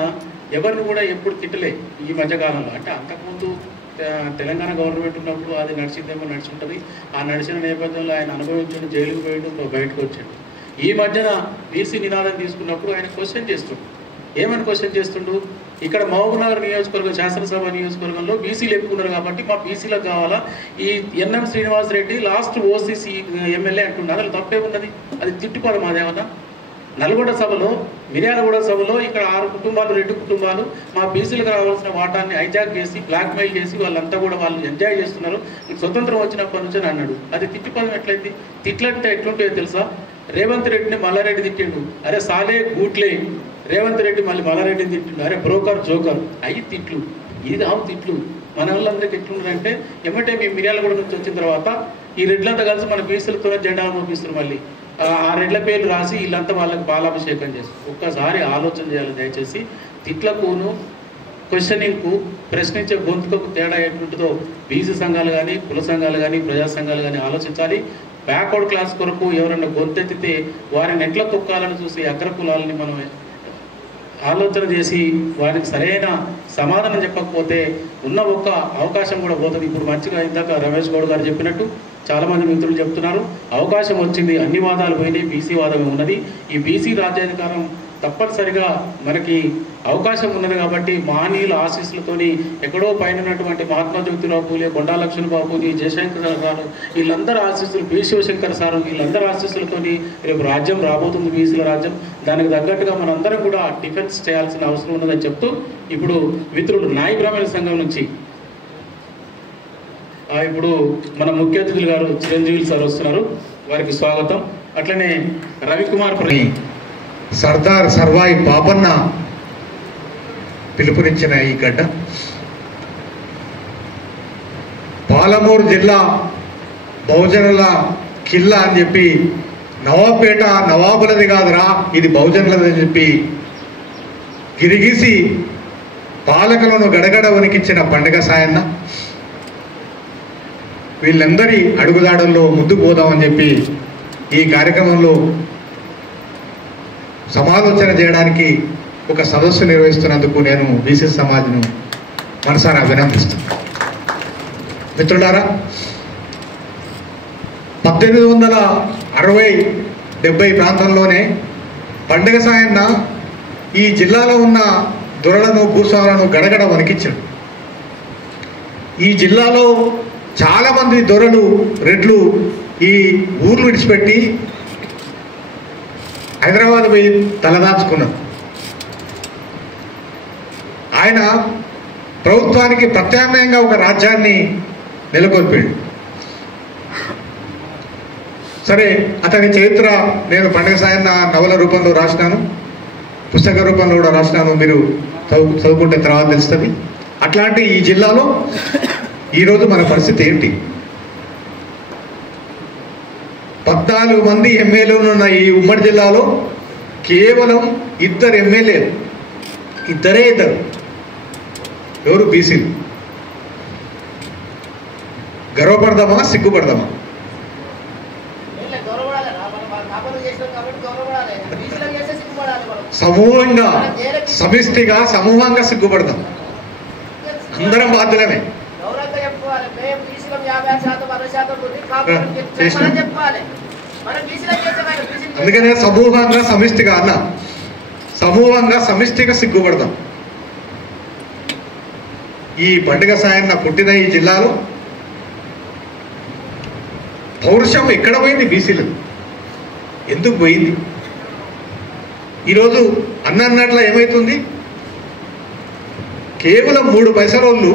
ఎవరిని కూడా ఎప్పుడు తిట్టలే ఈ మధ్యకాలంలో. అంటే అంతకుముందు తెలంగాణ గవర్నమెంట్ ఉన్నప్పుడు అది నడిచిందేమో నడిచింటుంది. ఆ నడిచిన నేపథ్యంలో ఆయన అనుభవించండి, జైలుకు పోయిండు, బయటకు వచ్చాడు. ఈ మధ్యన బీసీ నినాదం తీసుకున్నప్పుడు ఆయన క్వశ్చన్ చేస్తుండు. ఏమని క్వశ్చన్ చేస్తుండు? ఇక్కడ మహబూబ్నగర్ నియోజకవర్గం, శాసనసభ నియోజకవర్గంలో బీసీలు ఎక్కున్నారు కాబట్టి మా బీసీలకు కావాలా. ఈ NM Srinivasa Reddy last OCC MLA అంటున్నారు. అది తప్పే ఉన్నది, అది తిట్టుకోవడం మాదేమన్నా. నల్గొండ సభలో, మిర్యాలగూడ సభలో ఇక్కడ 6 కుటుంబాలు, 2 కుటుంబాలు మా బీసీలకు రావాల్సిన వాటాన్ని హైజాక్ చేసి, బ్లాక్మెయిల్ చేసి వాళ్ళంతా కూడా వాళ్ళు ఎంజాయ్ చేస్తున్నారు, స్వతంత్రం వచ్చినప్పటి నుంచి అన్నాడు. అది తిట్టిపోవడం ఎట్లయింది? తిట్లంటే ఎట్లుంటాయో తెలుసా? రేవంత్ రెడ్డిని మల్లారెడ్డి తిట్టిండు. అరే సాలే గూట్లే. రేవంత్ రెడ్డి మళ్ళీ మల్లారెడ్డిని తిట్టిండు. అరే బ్రోకర్, జోకర్. అయ్యి తిట్లు, ఇది ఆవు తిట్లు. మన వాళ్ళందరికీ ఎట్లున్నారంటే ఎమ్మటే మీ మిర్యాలగూడ నుంచి వచ్చిన తర్వాత ఈ రెడ్లంతా కలిసి మన బీసీలతో జెండా మోపిస్తారు. మళ్ళీ ఆ రెడ్ల పేర్లు రాసి వీళ్ళంతా వాళ్ళకి పాలాభిషేకం చేస్తారు. ఒక్కసారి ఆలోచన చేయాలి దయచేసి. తిట్లకును క్వశ్చనింగ్కు, ప్రశ్నించే గొంతుకు తేడా ఎట్లుంటుందో బీసీ సంఘాలు కానీ, కుల సంఘాలు కానీ, ప్రజా సంఘాలు కానీ ఆలోచించాలి. బ్యాక్వర్డ్ క్లాస్ కొరకు ఎవరన్నా గొంతెత్తితే వారిని ఎట్లా తొక్కాలని చూసి అగ్రకులాలని మనం ఆలోచన చేసి వారికి సరైన సమాధానం చెప్పకపోతే ఉన్న ఒక్క అవకాశం కూడా పోతుంది. ఇప్పుడు మంచిగా ఇందాక రమేష్ గౌడ్ గారు చెప్పినట్టు చాలామంది మిత్రులు చెప్తున్నారు, అవకాశం వచ్చింది, అన్ని వాదాలు పోయినాయి, బీసీ వాదమే ఉన్నది. ఈ బీసీ రాజ్యాధికారం తప్పనిసరిగా మనకి అవకాశం ఉన్నది కాబట్టి మహనీయుల ఆశీస్సులతోని ఎక్కడో పైన ఉన్నటువంటి మహాత్మా జ్యోతిరావు పూలే, కొండా లక్ష్మణబాబుని, జయశంకర్ గారు, వీళ్ళందరూ ఆశీస్సులు, పి శివశంకర్ సారు, వీళ్ళందరూ ఆశీస్సులతోని రేపు రాజ్యం రాబోతుంది, బీసీల రాజ్యం. దానికి తగ్గట్టుగా మనందరం కూడా డిఫెన్స్ చేయాల్సిన అవసరం ఉన్నదని చెప్తూ ఇప్పుడు మిత్రులు నాయి బ్రాహ్మణ సంఘం నుంచి ఇప్పుడు మన ముఖ్య అతిథులు గారు చిరంజీవి సార్ వస్తున్నారు, వారికి స్వాగతం. అట్లనే రవికుమార్ సర్దార్ సర్వాయి పాపన్న పిలుపునిచ్చిన ఈ గడ్డ పాలమూరు జిల్లా బహుజనుల కిల్లా అని చెప్పి, నవాబేట నవాబులది కాదురా ఇది బహుజనులదని చెప్పి గిరిగీసి పాలకులను గడగడ వణికించిన పండుగ సాయన్న వీళ్ళందరి అడుగుదాడుల్లో ముందుకు పోదామని చెప్పి ఈ కార్యక్రమంలో సమాలోచన చేయడానికి ఒక సదస్సు నిర్వహిస్తున్నందుకు నేను బీసీ సమాజ్ను మనసారా అభినందిస్తున్నాను. మిత్రులారా, 1860-70 ప్రాంతంలోనే పండుగ సాయన్న ఈ జిల్లాలో ఉన్న దొరలను భూస్వాములను గడగడ వణికించాడు. ఈ జిల్లాలో చాలామంది దొరలు రెడ్లు ఈ ఊర్లు విడిచిపెట్టి హైదరాబాద్ పోయి తలదాచుకున్నారు. ఆయన ప్రభుత్వానికి ప్రత్యామ్నాయంగా ఒక రాజ్యాన్ని నెలకొల్పాడు. సరే, అతని చరిత్ర నేను పండుగ సాయన్న నవల రూపంలో రాసినాను, పుస్తక రూపంలో కూడా రాసినాను. మీరు చదువుకుంటే తర్వాత తెలుస్తుంది. అట్లాంటి ఈ జిల్లాలో ఈరోజు మన పరిస్థితి ఏంటి? 14 మంది ఎమ్మెల్యేలు ఉన్న ఈ ఉమ్మడి జిల్లాలో కేవలం 2 ఎమ్మెల్యేలు, ఇద్దరు. ఎవరు? బీసీలు. గర్వపడదామా సిగ్గుపడదామా? సమూహంగా సమిష్టిగా సమూహంగా సిగ్గుపడదాం. అందరం బాధ్యులమే. అందుకనే సమూహంగా సమిష్టిగా అన్నా, సమూహంగా సమిష్టిగా సిగ్గుపడదాం. ఈ పండుగ సాయన్న పుట్టిన ఈ జిల్లాలో పౌరుషం ఎక్కడ పోయింది? బీసీలు ఎందుకు పోయింది? ఈరోజు అన్నట్ల ఏమవుతుంది? కేవలం 3 పైసల వాళ్ళు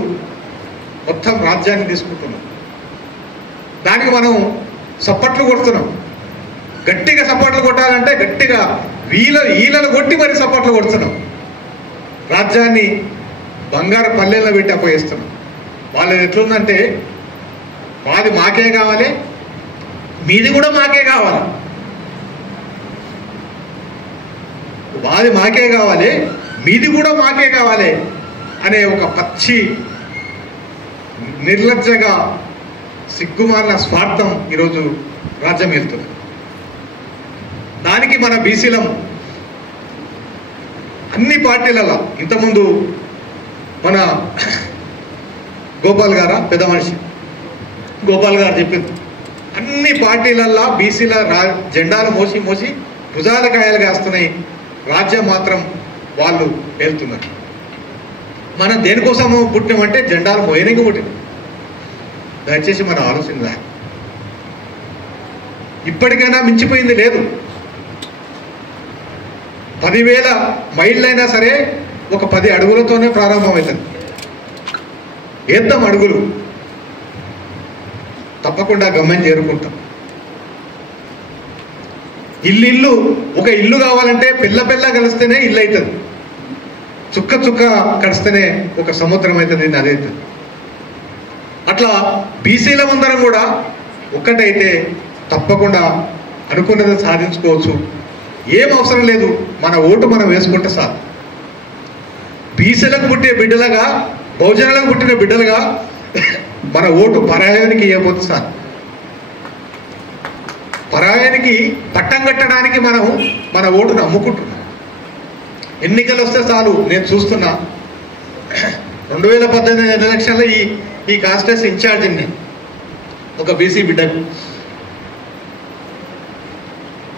మొత్తం రాజ్యాన్ని తీసుకుంటున్నాం. దానికి మనం సప్పట్లు కొడుతున్నాం. గట్టిగా సప్పట్లు కొట్టాలంటే గట్టిగా ఈలను కొట్టి మరి సప్పట్లు కొడుతున్నాం. రాజ్యాన్ని బంగారు పల్లెల్లో పెట్టి అప్పగిస్తున్నాం. వాళ్ళది ఎట్లుందంటే, మాది మాకే కావాలి, మీది కూడా మాకే కావాలి. మాది మాకే కావాలి, మీది కూడా మాకే కావాలి అనే ఒక పచ్చి నిర్లజ్జగా సిగ్గుమాలిన స్వార్థం ఈరోజు రాజ్యం వెళ్తుంది. దానికి మన బీసీలం అన్ని పార్టీలలో, ఇంతకుముందు మన గోపాల్ గారా పెద్ద మనిషి గోపాల్ గారు చెప్పింది, అన్ని పార్టీలల్లో బీసీల జెండాలు మోసి మోసి భుజాల కాయలు కాస్తున్నాయి. రాజ్యం మాత్రం వాళ్ళు వెళ్తున్నారు. మనం దేనికోసం పుట్టినామంటే జెండాలు మోయనికి పుట్టినాం. దయచేసి మనం ఆలోచన ఇప్పటికైనా మించిపోయింది లేదు. 10,000 మైళ్ళైనా సరే ఒక 10 అడుగులతోనే ప్రారంభమవుతుంది. వేద్దాం అడుగులు, తప్పకుండా గమ్యం చేరుకుంటాం. ఇల్లు ఒక ఇల్లు కావాలంటే పిల్ల కలిస్తేనే ఇల్లు అవుతుంది. చుక్క చుక్క కడిస్తేనే ఒక సముద్రం అవుతుంది, నది అవుతుంది. అట్లా బీసీల అందరం కూడా ఒక్కటైతే తప్పకుండా అనుకున్నది సాధించుకోవచ్చు. ఏం అవసరం లేదు, మన ఓటు మనం వేసుకుంటే సార్. బీసీలకు పుట్టే బిడ్డలుగా, బహుజనులకు పుట్టిన బిడ్డలుగా మన ఓటు పరాయానికి ఇవ్వబోతు సార్. పరాయానికి పట్టం కట్టడానికి మనం మన ఓటును అమ్ముకుంటున్నాం. ఎన్నికలు వస్తే చాలు, నేను చూస్తున్నా 2018 ఎలక్షన్లో ఈ కాన్స్టిట్యూన్సీ ఇన్ఛార్జ్ నేను ఒక బీసీ బిడ్డకు.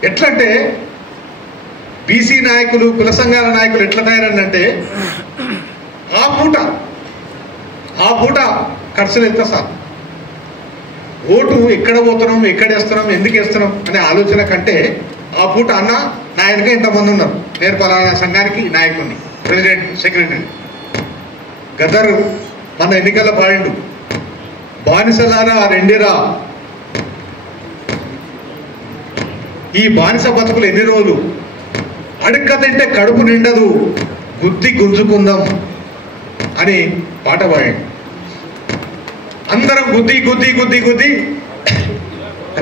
ఎట్లంటే బీసీ నాయకులు, కుల సంఘాల నాయకులు ఎట్లా తయారంటే ఆ పూట ఖర్చులు ఎంత సార్. ఓటు ఎక్కడ పోతున్నాం, ఎక్కడ వేస్తున్నాం, ఎందుకు వేస్తున్నాం అనే ఆలోచన కంటే ఆ పూట అన్న నా వెనుక ఇంతమంది ఉన్నారు, నేను పలానా సంఘానికి నాయకుడిని, ప్రెసిడెంట్, సెక్రటరీ. గద్దరు మన ఎన్నికల్లో పాడిండు, బానిసలారా రెండిరా, ఈ బానిస బతుకులు ఎన్ని రోజులు, అడుక్క తింటే కడుపు నిండదు, గుద్ది గుంజుకుందాం అని పాట పాడాడు. అందరం గుద్ది గుద్ది గుద్ది గుద్ది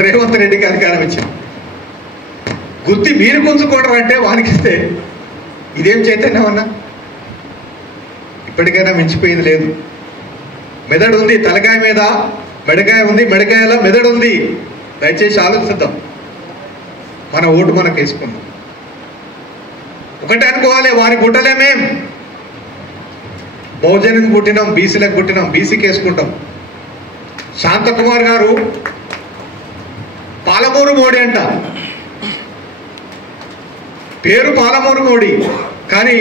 రేవంత్ రెడ్డికి అధికారం ఇచ్చింది. గుద్ది మీరు గుంజుకోవడం అంటే వానికిస్తే ఇదేం చైతన్యం అన్నా? ఇప్పటికైనా మించిపోయింది లేదు. మెదడు ఉంది తలకాయ మీద, మెడకాయ ఉంది మెడకాయలో మెదడు ఉంది. దయచేసి ఆలోచిద్దాం, మన ఓటు మనకు వేసుకుందాం. ఒకటే అనుకోవాలి, వారి గుట్టలేమేం బహుజనులకు పుట్టినాం, బీసీలకు పుట్టినాం, బీసీకి వేసుకుంటాం. శాంతకుమార్ గారు పాలమూరు మోడీ అంట, పేరు పాలమూరు మోడీ, కానీ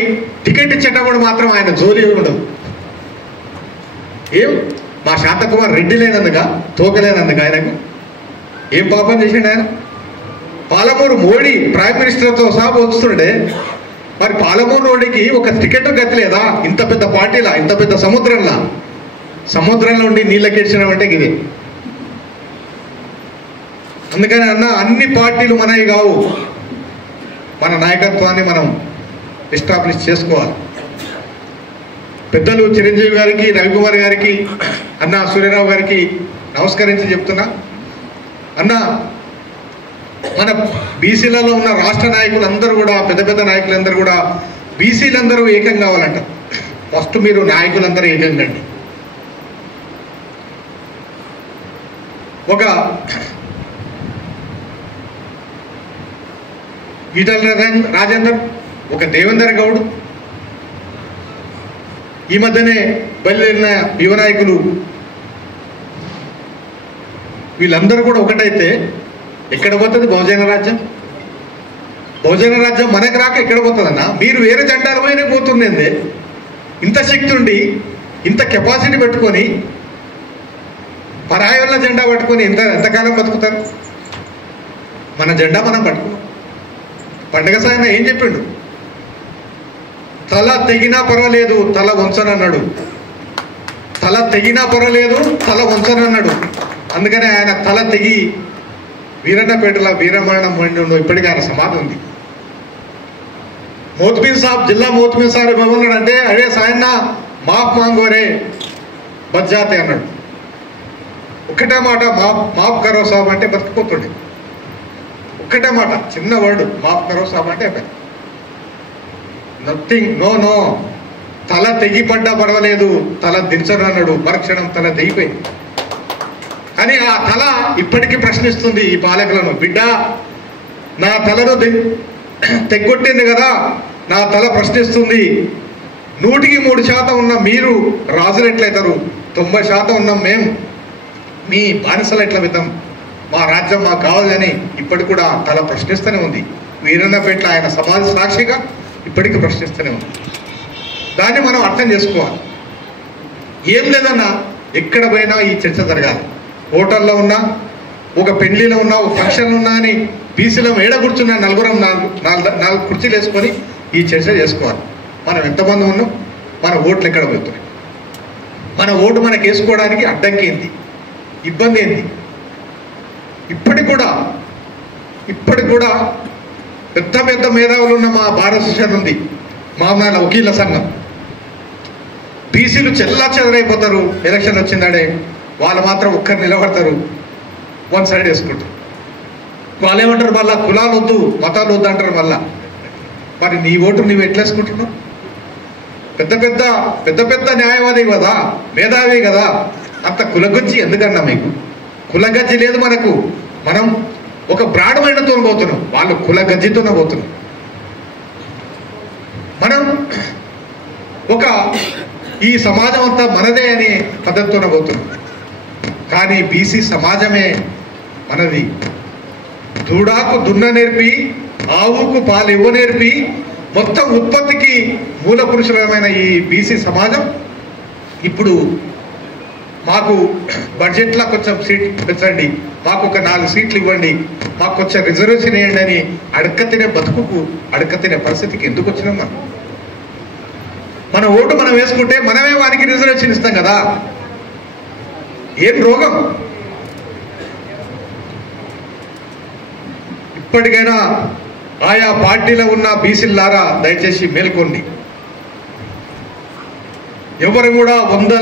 టికెట్ ఇచ్చేటప్పుడు మాత్రం ఆయన జోలి ఉండదు. ఏం మా శాంతకుమార్ రెడ్డి లేనందుక, తోకలేనందుక ఆయనకు ఏం పాపం చేసిండు ఆయన? పాలమూరు మోడీ ప్రైమ్ మినిస్టర్తో సహా పోతుండే, మరి పాలమూరు మోడీకి ఒక టికెట్ గతి లేదా? ఇంత పెద్ద పార్టీలా, ఇంత పెద్ద సముద్రంలో ఉండి నీళ్ళకెడ్చడం అంటే ఇదే. అందుకని అన్న, అన్ని పార్టీలు మనవి కావు. మన నాయకత్వాన్ని మనం ఎస్టాబ్లిష్ చేసుకోవాలి. పెద్దలు చిరంజీవి గారికి, రవికుమార్ గారికి, అన్న సూర్యరావు గారికి నమస్కరించి చెప్తున్నా. అన్న, మన బీసీలలో ఉన్న రాష్ట్ర నాయకులందరూ కూడా, పెద్ద పెద్ద నాయకులందరూ కూడా బీసీలందరూ ఏకం కావాలంట. ఫస్ట్ మీరు నాయకులందరూ ఏకం కండి. ఒక ఈటల రాజేందర్, ఒక దేవేందర్ గౌడ్, ఈ మధ్యనే బయలుదేరిన యువ నాయకులు, వీళ్ళందరూ కూడా ఒకటైతే ఎక్కడ పోతుంది బహుజన రాజ్యం? బహుజన రాజ్యం మనకు రాక ఎక్కడ పోతుందన్నా? మీరు వేరే జెండాల పైన పోతుండే. ఇంత శక్తి ఉండి, ఇంత కెపాసిటీ పెట్టుకొని, పరాయోళ్ళ జెండా పట్టుకొని ఎంతకాలం బతుకుతారు? మన జెండా మనం పట్టుకున్నాం. పండగ సాయన ఏం చెప్పిండు? తల తెగినా పర్వాలేదు, తల వంచనన్నాడు. తల తెగినా పర్వాలేదు, తల వంచనన్నాడు. అందుకనే ఆయన తల తెగి వీరన్నపేటలో వీరమరణం పొందిండు. ఇప్పటికీ ఆయన సమాధి ఉంది. మోత్మీర్ సాబ్, జిల్లా మోత్మీర్ సాబ్ ఏమన్నాడంటే, అరే సాయన్న మాఫ్ మాంగోరే బజ్జాతే అన్నాడు. ఒక్కటే మాట, మాఫ్ కరో సాబ్ అంటే బతికిపోతుండే. ఒక్కటే మాట, చిన్న వర్డ్, మాఫ్ కరో సాబ్ అంటే నథింగ్, నో. తల తెగిపడ్డా పర్వాలేదు, తల దించను అన్నాడు. మరుక్షణం తల తెగిపోయింది. కానీ ఆ తల ఇప్పటికీ ప్రశ్నిస్తుంది ఈ పాలకులను. బిడ్డ, నా తలను తెగ్గొట్టింది కదా, నా తల ప్రశ్నిస్తుంది. 103% ఉన్న మీరు రాజులు ఎట్లయితారు? 90% ఉన్నాం మేము, మీ బానిసలు ఎట్లా విధం? మా రాజ్యం మాకు కావాలని ఇప్పటికి కూడా తల ప్రశ్నిస్తూనే ఉంది. వీరన్నపేట్ల ఆయన సమాజ సాక్షిగా ఇప్పటికీ ప్రశ్నిస్తూనే ఉంది. దాన్ని మనం అర్థం చేసుకోవాలి. ఏం లేదన్నా, ఎక్కడ పోయినా ఈ చర్చ జరగాలి. హోటల్లో ఉన్నా, ఒక పెళ్లిలో ఉన్నా, ఒక ఫంక్షన్లో ఉన్నా అని బీసీలో ఏడ కూర్చున్నా నలుగురం నాలుగు కుర్చీలు వేసుకొని ఈ చర్చ చేసుకోవాలి. మనం ఎంతమంది ఉన్నాం, మన ఓట్లు ఎక్కడ పోతున్నాయి, మన ఓటు మనకు వేసుకోవడానికి అడ్డంకి ఏంటి, ఇబ్బంది ఏంటి? ఇప్పటికి కూడా పెద్ద పెద్ద మేధావులు ఉన్న మా భారత శిక్షణ ఉంది, మామూలు వకీళ్ళ సంఘం. బీసీలు చెల్లా చెదరైపోతారు. ఎలక్షన్ వచ్చిందాడే వాళ్ళు మాత్రం ఒక్కరు నిలబడతారు, వన్ సైడ్ వేసుకుంటారు. వాళ్ళు ఏమంటారు, మళ్ళా కులాలు వద్దు, మతాలు వద్దు అంటారు. మళ్ళా మరి నీ ఓటు నువ్వు ఎట్లా వేసుకుంటున్నావు? పెద్ద పెద్ద న్యాయవాది కదా, మేధావి కదా, అంత కులగజ్జి ఎందుకన్నా మీకు? కులగజ్జి లేదు మనకు. మనం ఒక బ్రాడమైనతో పోతున్నాం, వాళ్ళు కులగజ్జితోనే పోతున్నాం. మనం ఈ సమాజం అంతా మనదే అనే పద్ధతితోనే పోతున్నాం. కానీ బీసీ సమాజమే మనది. దూడాకు దున్న నేర్పి, ఆవుకు పాలు ఇవ్వ నేర్పి, మొత్తం ఉత్పత్తికి మూల పురుషులమైన ఈ బీసీ సమాజం ఇప్పుడు మాకు బడ్జెట్లో కొంచెం సీట్ పెంచండి, మాకు ఒక 4 సీట్లు ఇవ్వండి, మాకు కొంచెం రిజర్వేషన్ వేయండి అని అడక్కతినే బతుకుకు, అడక్కతినే పరిస్థితికి ఎందుకు వచ్చినాం? మన ఓటు మనం వేసుకుంటే మనమే వారికి రిజర్వేషన్ ఇస్తాం కదా. ఏం రోగం? ఇప్పటికైనా ఆయా పార్టీలో ఉన్న బీసీలారా దయచేసి మేల్కొండి. ఎవరు కూడా 100